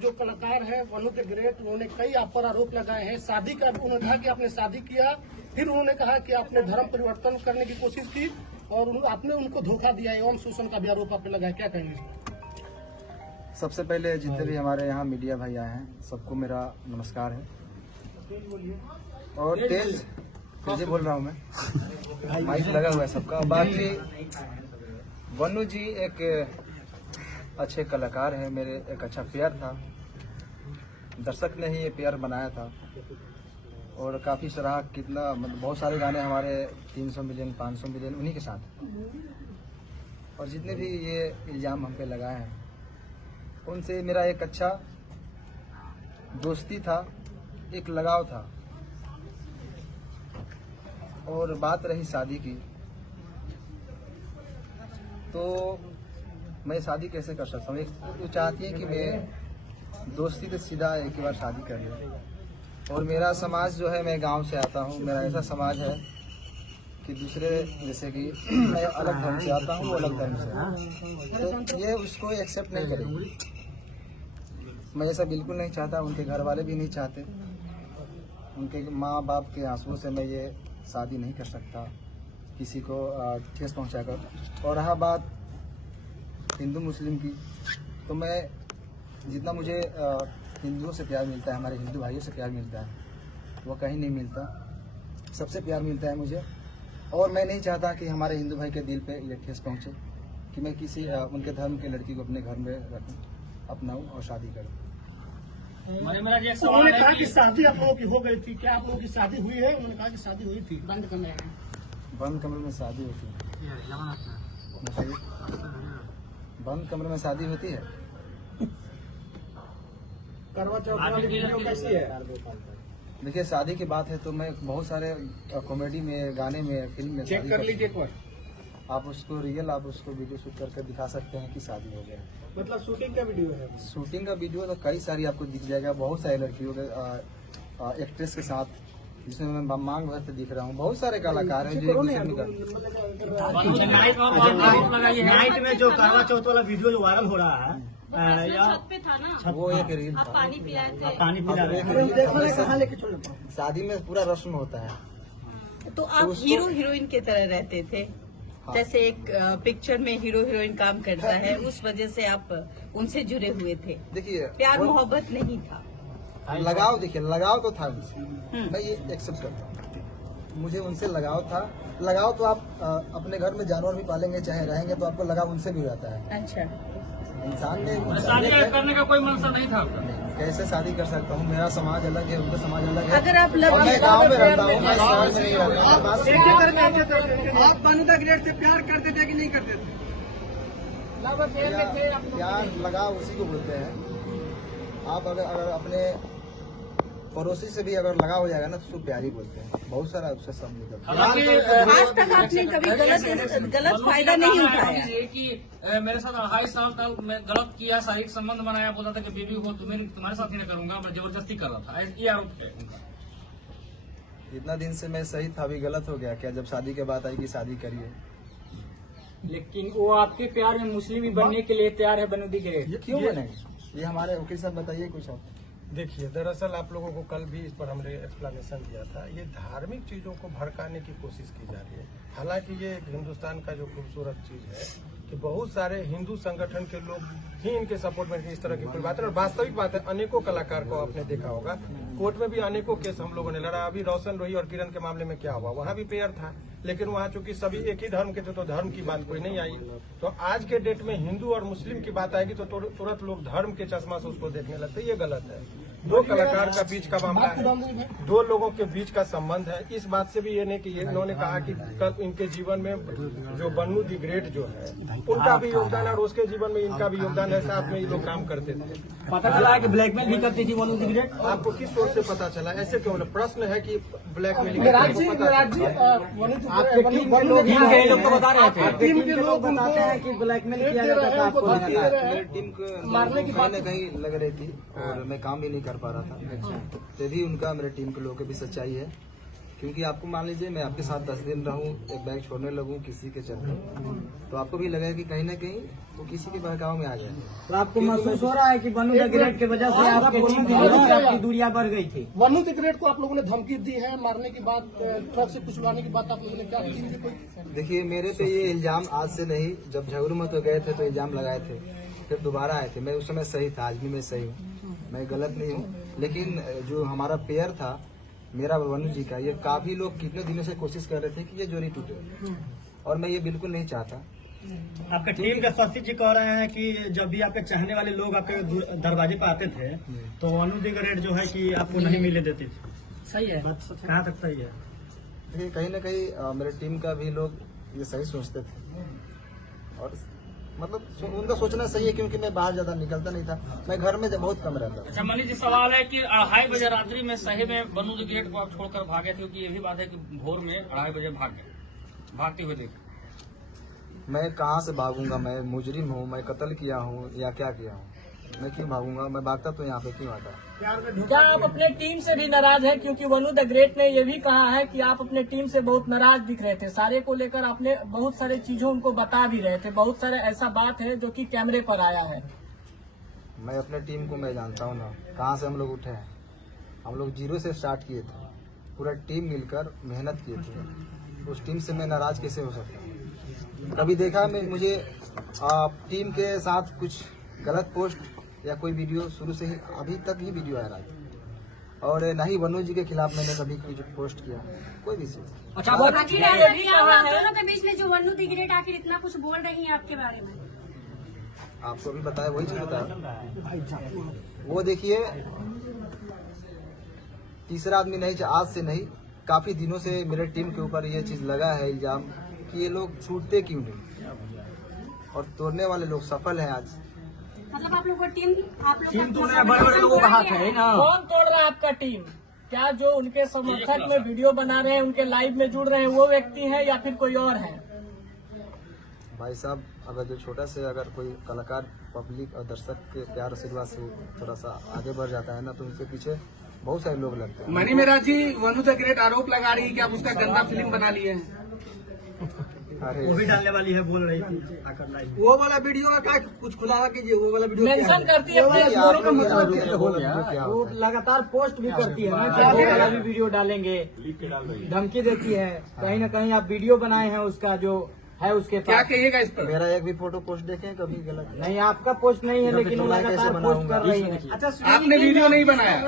जो कलाकार है वनु द ग्रेट, उन्होंने कई आप पर आरोप लगाए हैं। शादी का उन्होंने कहा कि आपने शादी किया, फिर उन्होंने कहा कि आपने धर्म परिवर्तन करने की कोशिश की और आपने उनको धोखा दिया एवं शोषण का भी आरोप आपने लगाया, क्या कहेंगे? सबसे पहले जितने भी हमारे यहाँ मीडिया भाई आए हैं सबको मेरा नमस्कार है। और तेज बोल रहा हूँ मैं, माइक लगा हुआ है सबका। बाकी वनु जी एक अच्छे कलाकार हैं, मेरे एक अच्छा प्यार था, दर्शक ने ही ये प्यार बनाया था और काफ़ी सराहा। कितना मतलब बहुत सारे गाने हमारे 300 मिलियन 500 मिलियन उन्हीं के साथ। और जितने भी ये इल्ज़ाम हम पे लगाए हैं उनसे मेरा एक अच्छा दोस्ती था, एक लगाव था। और बात रही शादी की, तो मैं शादी कैसे कर सकता हूँ? एक तो चाहती है कि मैं दोस्ती तो सीधा एक बार शादी कर लूँ। और मेरा समाज जो है, मैं गांव से आता हूँ, मेरा ऐसा समाज है कि दूसरे जैसे कि मैं अलग धर्म से आता हूँ, वो अलग धर्म से, तो ये उसको एक्सेप्ट नहीं करेगी। मैं ऐसा बिल्कुल नहीं चाहता, उनके घर वाले भी नहीं चाहते। उनके माँ बाप के आंसुओं से मैं ये शादी नहीं कर सकता किसी को ठेस पहुँचाकर। और रहा बात हिंदू मुस्लिम की, तो मैं जितना मुझे हिंदुओं से प्यार मिलता है, हमारे हिंदू भाइयों से प्यार मिलता है, वो कहीं नहीं मिलता। सबसे प्यार मिलता है मुझे। और मैं नहीं चाहता कि हमारे हिंदू भाई के दिल पे ये ठेस पहुँचे कि मैं किसी उनके धर्म के लड़की को अपने घर में रखूँ, अपनाऊँ और शादी करूँ। उन्होंने कहा कि शादी आप लोगों की हो गई थी, क्या आप लोगों की शादी हुई है? उन्होंने कहा कि शादी हुई थी बंद कमरे में शादी होती है। बंद कमरे में शादी होती है। करवा चौथ वाली वीडियो कैसी है? देखिए, शादी की बात है तो मैं बहुत सारे कॉमेडी में, गाने में, फिल्म में चेक कर लीजिए एक बार। आप उसको वीडियो शूट करके दिखा सकते हैं कि शादी हो गया। मतलब शूटिंग का वीडियो है? शूटिंग का वीडियो तो कई सारी आपको दिख जाएगा, बहुत सारी लड़कियों के एक्ट्रेस के साथ, जिसमें मैं मांग भर दिख रहा हूँ। बहुत सारे कलाकार हैं जो नाइट में जो करवा चौथ वाला वीडियो जो वायरल हो रहा है, छत पे था ना, वो एक रील आप पानी पिलाए थे, पानी पिला रहे थे। शादी में पूरा रस्म होता है। तो आप हीरो हीरोइन की तरह रहते थे। हाँ। जैसे एक पिक्चर में हीरो हीरोइन काम करता है, उस वजह से आप उनसे जुड़े हुए थे। देखिए, प्यार मोहब्बत नहीं था, लगाव। देखिए, लगाव तो था उनसे, मैं ये एक्सेप्ट करता हूँ। मुझे उनसे लगाव था। लगाव तो आप अपने घर में जानवर भी पालेंगे, चाहे रहेंगे, तो आपको लगाव उनसे भी रहता है। अच्छा, इंसान ने शादी करने का कोई मनसा नहीं था? कैसे शादी कर सकता हूँ? मेरा समाज अलग है, उनका समाज अलग है। अगर आप और मैं गाँव में रहता हूँ, मैं शहर में नहीं रहता। आप वनु द ग्रेट से प्यार करते थे कि नहीं करते थे? प्यार लगाव उसी को बोलते हैं। आप अगर अपने पड़ोसी से भी अगर लगा हो जाएगा ना, तो उसको प्यार ही बोलते हैं। बहुत सारा उससे सब निकलता है। आज तक आपने कभी गलत फायदा नहीं उठाया? कि मेरे साथ 28 साल तक मैं गलत किया, शारीरिक संबंध बनाया, बोला था कि बेबी हो तुम्हारे साथ ही नहीं करूंगा, मैं जबरदस्ती कर रहा था, ये आरोप है उनका। इतना दिन से मैं सही था, अभी गलत हो गया क्या? जब शादी के बात आई कि शादी करिए। लेकिन वो आपके प्यार में मुस्लिम ही बनने के लिए तैयार है वनु द ग्रेट। क्यों बनेंगे? ये हमारे वकील साहब बताइए कुछ आप। देखिए, दरअसल आप लोगों को कल भी इस पर हमने एक्सप्लेनेशन दिया था। ये धार्मिक चीजों को भड़काने की कोशिश की जा रही है। हालांकि ये एक हिंदुस्तान का जो खूबसूरत चीज है कि बहुत सारे हिंदू संगठन के लोग ही इनके सपोर्ट में इस तरह की कोई बात है। और वास्तविक बात है, अनेकों कलाकार को आपने देखा होगा, कोर्ट में भी अनेकों केस हम लोगों ने लड़ा। अभी रोशन रोही और किरण के मामले में क्या हुआ, वहाँ भी पेयर था, लेकिन वहाँ चूंकि सभी एक ही धर्म के थे तो धर्म की बात कोई नहीं आई। तो आज के डेट में हिंदू और मुस्लिम की बात आएगी तो तुरंत लोग धर्म के चश्मा से उसको देखने लगते। ये गलत है। दो कलाकार का बीच का मामला है, दो लोगों के बीच का संबंध है। इस बात से भी ये नहीं कि इन्होंने कहा कि कल इनके जीवन में जो वनु द ग्रेट जो है उनका भी योगदान और उसके जीवन में इनका भी योगदान है, साथ में ये लोग काम करते थे। पता चला है कि ब्लैकमेल भी करती थी वनु द ग्रेट। आपको किस सोच से पता चला? ऐसे क्यों? प्रश्न है कि ब्लैकमेलिंग लोग तो बता रहे थे, टीम के लोग बताते हैं कि ब्लैकमेल किया जाता था आपको। मेरी टीम को मारने की बात कहीं लग रही थी और मैं काम भी नहीं कर पा रहा था। तो भी उनका मेरे टीम के लोगों की भी सच्चाई है क्योंकि आपको मान लीजिए मैं आपके साथ 10 दिन रहूं, एक बैग छोड़ने लगूं किसी के चलते, तो आपको भी लगेगा कि कहीं ना कहीं वो किसी के बहकाव में आ जाए। तो आपको महसूस हो रहा है कि बनू द ग्रेट की वजह से आपकी टीम की दूरियां बढ़ गई थी? वनु द ग्रेट को आप लोगों ने धमकी दी है, मारने की बात, ट्रक से कुछ उड़ाने की बात आप लोगों ने क्या की? कोई देखिए मेरे पे ये इल्जाम आज से नहीं, जब झगड़ू में तो गए थे तो इल्जाम लगाए थे, फिर दोबारा आए थे। मैं उस समय सही था, आज भी मैं सही हूँ, मैं गलत नहीं हूँ। लेकिन जो हमारा पेयर था मेरा वनु जी का, ये काफी लोग कितने दिनों से कोशिश कर रहे थे कि ये जोड़ी टूटे, और मैं ये बिल्कुल नहीं चाहता। आपके टीम के शशि जी कह रहे हैं कि जब भी आपके चाहने वाले लोग आपके दरवाजे पर आते थे तो वनु द ग्रेट जो है कि आपको नहीं मिले देते थे। सही है। कहाँ तक सही है? देखिए कहीं ना कहीं मेरे टीम का भी लोग ये सही सोचते थे, और मतलब उनका सोचना सही है, क्योंकि मैं बाहर ज्यादा निकलता नहीं था, मैं घर में बहुत कम रहता था। अच्छा मनीष जी, सवाल है कि 2:30 बजे रात्रि में सही में बनू द ग्रेट को आप छोड़कर भागे थे, क्योंकि ये भी बात है कि भोर में 2:30 बजे भाग गए, भागते हुए देखे। मैं कहाँ से भागूंगा? मैं मुजरिम हूँ, मैं कत्ल किया हूँ या क्या किया हूँ? मैं क्यों भागूंगा? मैं भागता तो यहाँ पे क्यों आता? क्या आप अपने टीम से भी नाराज है? क्योंकि वनु द ग्रेट ने ये भी कहा है कि आप अपने टीम से बहुत नाराज दिख रहे थे, सारे को लेकर आपने बहुत सारे चीजों उनको बता भी रहे थे, बहुत सारे ऐसा बात है जो कि कैमरे पर आया है। मैं अपने टीम को मैं जानता हूँ ना, कहाँ से हम लोग उठे हैं। हम लोग 0 से स्टार्ट किए थे, पूरा टीम मिलकर मेहनत किए थे। उस टीम से मैं नाराज कैसे हो सकता हूँ? कभी देखा मैं मुझे टीम के साथ कुछ गलत पोस्ट या कोई वीडियो? शुरू से ही अभी तक ही वीडियो आ रहा है, और न ही वनु जी के खिलाफ मैंने कभी कुछ पोस्ट किया, कोई भी चीज। अच्छा, आखिर आप दोनों के बीच में जो वनु द ग्रेट आखिर इतना कुछ बोल रही है आपके बारे में? आपको भी बताया, वही चीज बताया। वो देखिए तीसरा आदमी नहीं, आज से नहीं, काफी दिनों से मेरे टीम के ऊपर ये चीज लगा है इल्जाम कि ये लोग छूटते क्यों नहीं, और तोड़ने वाले लोग सफल हैं आज। मतलब आप लोग को टीम बड़े बड़े लोगों का हाथ है ना? कौन तोड़ रहा है आपका टीम? क्या जो उनके समर्थक में वीडियो बना रहे हैं, उनके लाइव में जुड़ रहे हैं, वो व्यक्ति है या फिर कोई और है? भाई साहब, अगर जो छोटा से अगर कोई कलाकार पब्लिक और दर्शक के प्यार आशीर्वाद से थोड़ा सा आगे बढ़ जाता है ना, तो उसके पीछे बहुत सारे लोग लगते हैं। मनी मेरा जी, वनु द ग्रेट आरोप लगा रही है कि आप उसका गंदा फिल्म बना लिए हैं। अरे वो भी डालने वाली है, बोल रही थी आकर लाइव। वो वाला वीडियो का कुछ खुलासा कीजिए, वो वाला वीडियो मेंशन करती है अपने स्टोरी का मतलब क्या हो गया? वो लगातार पोस्ट भी करती है ना कि वो वाला भी वीडियो डालेंगे, धमकी देती है। कहीं ना कहीं आप वीडियो बनाए हैं उसका जो है उसके पास। क्या कहिएगा इस पर? मेरा एक भी फोटो पोस्ट देखें कभी गलत? नहीं, आपका पोस्ट नहीं है, लेकिन वो लगातार पोस्ट कर रही है। अच्छा, आपने वीडियो नहीं बनाया?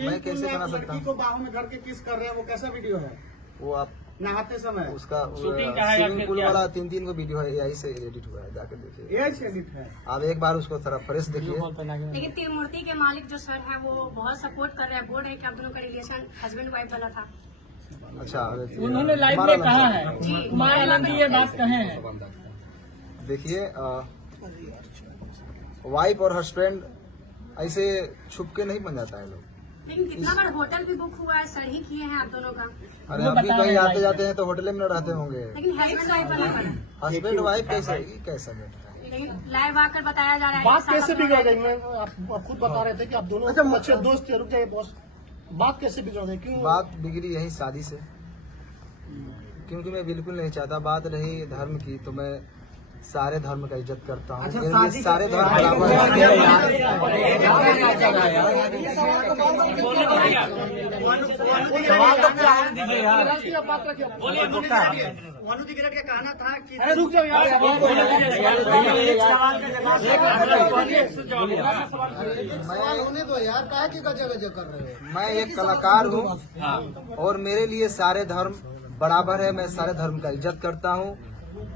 मैं कैसे बना सकता हूँ? को बाहों में धर के किस कर रहे हैं, वो कैसा वीडियो है? वो आप नहाते समय उसका शूटिंग का है या स्विमिंग फिर पूल क्या? वाला 3 को वीडियो है, यही से एडिट हुआ है, जाकर देखिए। ये से एडिट है। आप एक बार उसको थोड़ा फ्रेश देखिए। लेकिन त्रिमूर्ति के मालिक जो सर है वो बहुत सपोर्ट कर रहे हैं, बोल रहे हैं कि आप दोनों का रिलेशन हस्बैंड वाइफ वाला था। अच्छा, उन्होंने लाइव में कहा है, कुमार आनंद जी ये बात कहे हैं। देखिए वाइफ और हस्बैंड ऐसे छुप के नहीं बन जाता है लोग। लेकिन कितना बार होटल भी बुक हुआ है, सर ही किए हैं आप दोनों का। अरे अभी कहीं आते जाते हैं तो होटल में न रहते होंगे। लेकिन हस्बैंड वाइफ वाला है। हस्बैंड वाइफ कैसे कैसा बैठता है? लेकिन लाइव आकर बताया जा रहा है बात कि कैसे साहब बिगड़ गई? मैं आप खुद बता रहे थे कि आप दोनों अच्छे दोस्त थे। रुक जाइए बॉस, बात कैसे बिगड़ गई? क्यों बात बिगड़ी यही शादी से, क्योंकि मैं बिल्कुल नहीं चाहता। बात रही धर्म की, तो मैं सारे धर्म का इज्जत करता हूँ। मेरे लिए सारे धर्म बराबर बात रखिए? वनु द ग्रेट का कहना था कि अरे रुक जाओ यार, होने दो यार, काहे की गजब गजब कर रहे हो? मैं एक कलाकार हूँ और मेरे लिए सारे धर्म बराबर है। मैं सारे धर्म का इज्जत करता हूँ।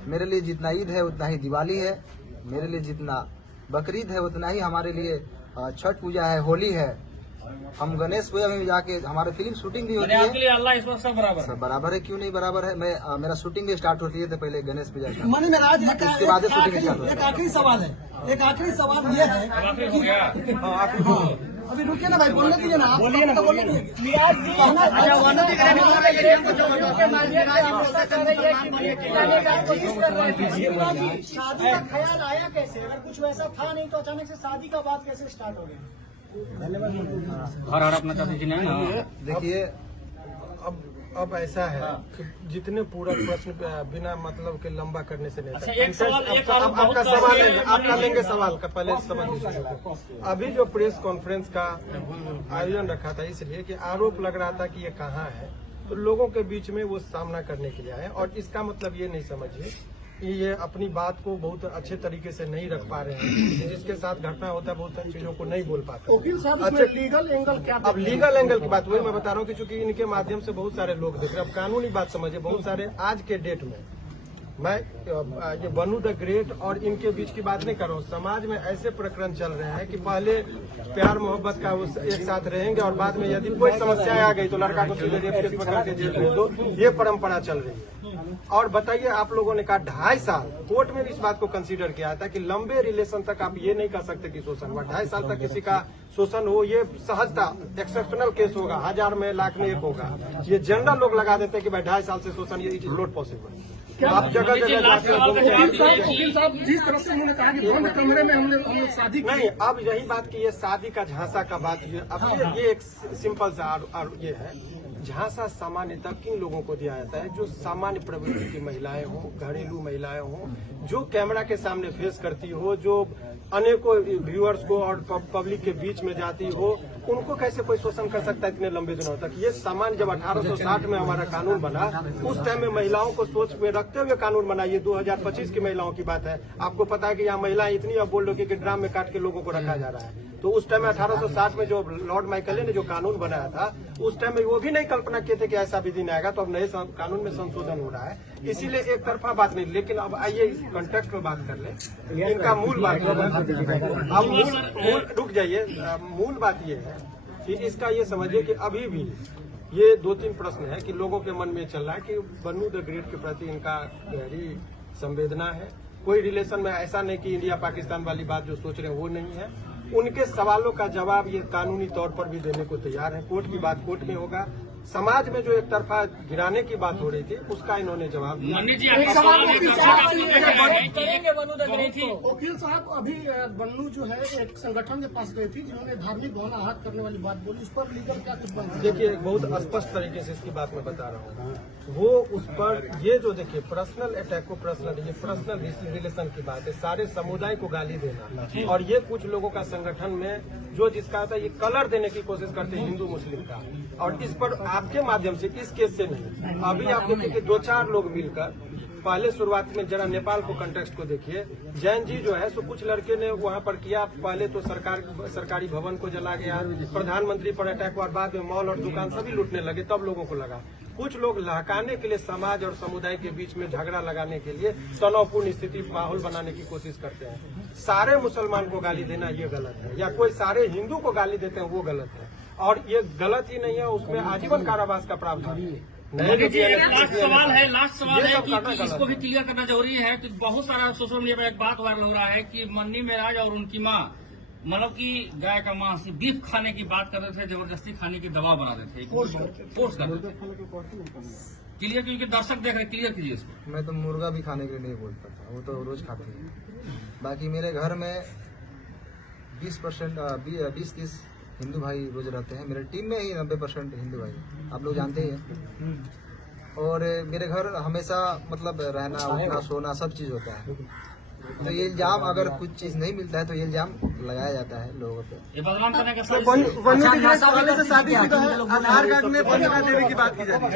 मेरे लिए जितना ईद है उतना ही दिवाली है, मेरे लिए जितना बकरीद है उतना ही हमारे लिए छठ पूजा है, होली है। हम गणेश पूजा में जाके हमारे फिल्म शूटिंग भी होती है। आपके लिए अल्लाह ईश्वर सब बराबर है। सब बराबर है, क्यों नहीं बराबर है? मैं मेरा शूटिंग भी स्टार्ट होती है तो पहले गणेश पूजा का, मनी महाराज, उसके बाद शूटिंग स्टार्ट होती एक है। आखिरी सवाल है, एक आखिरी सवाल ये है आखिर हो गया। अभी रुकिए ना भाई, बोलने दीजिए ना। बोलिए ना, बोलिए। शादी का ख्याल आया कैसे? अगर कुछ वैसा था नहीं तो अचानक से शादी का बात कैसे स्टार्ट हो गया? हर अपना चाहती जी नहीं ना। देखिए अब ऐसा है कि जितने पूरा प्रश्न बिना मतलब के लंबा करने से नहीं अच्छा, था। एक सवाल, एक और आपका बहुत सवाल सारे लेंगे, आपका लेंगे सवाल का पहले समझ लीजिए। अभी जो प्रेस कॉन्फ्रेंस का आयोजन रखा था इसलिए कि आरोप लग रहा था कि ये कहाँ है, तो लोगों के बीच में वो सामना करने के लिए आए। और इसका मतलब ये नहीं समझिए कि ये अपनी बात को बहुत अच्छे तरीके से नहीं रख पा रहे हैं। जिसके साथ घटना होता है बहुत सारी चीजों को नहीं बोल पाते। वकील साहब अच्छा, इसमें लीगल एंगल क्या अब लीगल एंगल की बात वही मैं बता रहा हूँ कि चूंकि इनके माध्यम से बहुत सारे लोग देख रहे हैं। अब कानूनी बात समझिए, बहुत सारे आज के डेट में मैं ये बनू द ग्रेट और इनके बीच की बात नहीं कर रहा हूँ। समाज में ऐसे प्रकरण चल रहे हैं कि पहले प्यार मोहब्बत का वो एक साथ रहेंगे और बाद में यदि कोई समस्या आ गई तो लड़का को सीधे रेप केस में करके जेल भेज दो। ये परंपरा चल रही है। और बताइए, आप लोगों ने कहा 2.5 साल कोर्ट में भी इस बात को कंसीडर किया था कि लंबे रिलेशन तक आप ये नहीं कर सकते कि शोषण हुआ। 2.5 साल तक किसी का शोषण हो, ये सहजता एक्सेप्शनल केस होगा, 1000 में लाख में 1 होगा। ये जनरल लोग लगा देते हैं कि भाई 2.5 साल से शोषण, ये इट इज नॉट पॉसिबल। आप जगह जगह जाके वकील साहब जिस तरह से उन्होंने कहा कि बंद कमरे में हम लोग शादी की। नहीं, अब यही बात की ये शादी का झांसा का बात अब ये एक सिंपल सा और ये है झांसा सामान्यतः किन लोगों को दिया जाता है? जो सामान्य प्रवृत्ति की महिलाएं हों, घरेलू महिलाएं हों, जो कैमरा के सामने फेस करती हो, जो अनेकों व्यूअर्स को और पब्लिक के बीच में जाती हो, उनको कैसे कोई शोषण कर सकता है इतने लंबे दिनों तक? ये सामान्य जब 1860 में हमारा कानून बना, उस टाइम में महिलाओं को सोच में रखते हुए कानून बना। ये 2025 की महिलाओं की बात है। आपको पता है कि यहाँ महिलाएं इतनी अब बोल रही कि ड्राम में काट के लोगों को रखा जा रहा है। तो उस टाइम में 1860 में जो लॉर्ड माइकले ने जो कानून बनाया था, उस टाइम में वो भी नहीं कल्पना किए थे कि ऐसा भी दिन आएगा। तो अब नए कानून में संशोधन हो रहा है, इसीलिए एक तरफा बात नहीं। लेकिन अब आइए इस कॉन्टेक्स्ट में बात कर ले। इनका मूल बात अब मूल रुक जाइए। मूल बात ये है कि इसका ये समझिए कि अभी भी ये 2-3 प्रश्न है कि लोगों के मन में चल रहा है कि बनू द ग्रेट के प्रति इनका गहरी संवेदना है। कोई रिलेशन में ऐसा नहीं कि इंडिया पाकिस्तान वाली बात जो सोच रहे हैं वो नहीं है। उनके सवालों का जवाब ये कानूनी तौर पर भी देने को तैयार है। कोर्ट की बात कोर्ट में होगा। समाज में जो एक तरफा गिराने की बात हो रही थी उसका इन्होंने जवाब दिया। वकील साहब अभी बन्नू जो है एक संगठन के पास गई थी जिन्होंने धार्मिक भावना आहत करने वाली बात बोली, उस पर लीगल क्या टिप्पणी? देखिए, बहुत स्पष्ट तरीके से इसकी बात मैं बता रहा हूँ। वो उस पर ये जो देखिए पर्सनल अटैक को पर्सनल रिलेशन की बात है। सारे समुदाय को गाली देना और ये कुछ लोगों का संगठन में जो जिसका होता है ये कलर देने की कोशिश करते हैं हिंदू मुस्लिम का। और इस पर आपके माध्यम से इस केस से नहीं, अभी आप देखिए कि 2-4 लोग मिलकर पहले शुरुआत में जरा नेपाल को कंटेक्स्ट को देखिए। जैन जी जो है सो कुछ लड़के ने वहां पर किया। पहले तो सरकारी भवन को जला गया, प्रधानमंत्री पर अटैक हुआ, बाद में मॉल और दुकान सभी लूटने लगे। तब लोगों को लगा कुछ लोग लहकाने के लिए समाज और समुदाय के बीच में झगड़ा लगाने के लिए तनावपूर्ण स्थिति माहौल बनाने की कोशिश करते हैं। सारे मुसलमान को गाली देना ये गलत है, या कोई सारे हिंदू को गाली देते हैं वो गलत है। और ये गलत ही नहीं है, उसमें आजीवन कारावास का प्रावधान है। लास्ट सवाल है कि इसको भी क्लियर करना जरूरी है कि बहुत सारा सोशल मीडिया पर एक बात वायरल हो रहा है कि मन्नी मेराज और उनकी माँ मतलब कि गाय का मांस बीफ खाने की बात कर रहे थे, जबरदस्ती खाने की दबाव बना रहे थे, फोर्स कर रहे थे। क्लियर क्योंकि दर्शक देख रहे, क्लियर कीजिए इसको। मैं तो मुर्गा भी खाने के लिए नहीं बोलता था, वो तो रोज खाती है। बाकी मेरे घर में 20-30 हिंदू भाई रोज रहते हैं। मेरे टीम में ही 90% हिंदू भाई, आप लोग जानते ही हैं। और मेरे घर हमेशा मतलब रहना उठना सोना सब चीज होता है। तो ये इल्जाम अगर कुछ चीज नहीं मिलता है तो ये इल्जाम लगाया जाता है लोगों पे। ये बदनाम करने का शादी आधार कार्ड में बंधना देने की बात की जाती है।